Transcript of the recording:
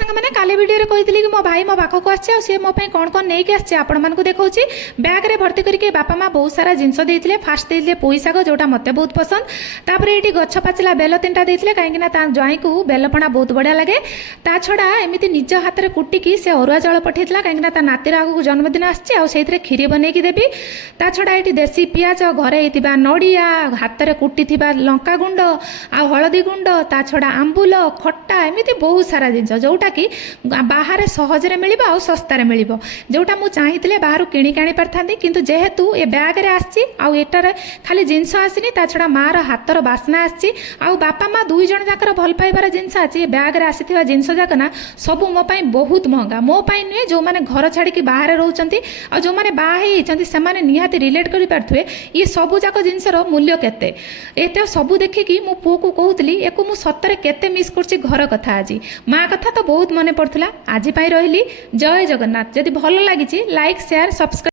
सांग मैंने काली वीडियो कही कि मो भाई मो पाखक आसी सी मो कौन कौन नहीं आसी आपण देखा बैग रे भर्ती करके बापा माँ बहुत सारा जिनस देते फास्ट देते पोई शाग जोटा मत बहुत पसंद तापर ये गछ पाचिला बेल 3टा देते कहीं ज्वाई को बेलपणा बहुत बढ़िया लगे ता छड़ा एमती निज हाथ में कुटिकी से अरुआ चाउल पठेला कहीं नातीर आगू जन्मदिन आसी खीरी बनईकी देवी ता छड़ा ये देसी पियाज घरे नड़िया हाथ में कुटी लंका गुंड आ हलदी गुंड ता छड़ा आंबुल खट्टा एमती बहुत सारा जिनस जोटा कि बाहर सहजरे मिल आ सस्तार मिल जोटा मुझे चाहिए बाहर किणिक आनी पारि किंतु जेहेतु ये बैग रे आसी आटार खाली जिनस आसनी ता छड़ा मार हाथर बास्ना आसी बापा माँ दुई जन जाकर भल पाइबार जिनस अच्छी बैग रे आसी जिनस जाक ना सब मो बहुत महंगा मो नुहे जो मैंने घर छाड़ी बाहर रोचंती जो मैंने बाहर से निहाती रिलेट कर पारे ये सब जाक जिनसर मूल्य केते एत सब देखिकी मो पुओ को कहूली एको मु सतरे केते मिस करछि घर कथा आज माँ कथा तो बहुत मन पड़ता आज रही जय जगन्नाथ जदि भल लगी लाइक शेयर सब्सक्राइब।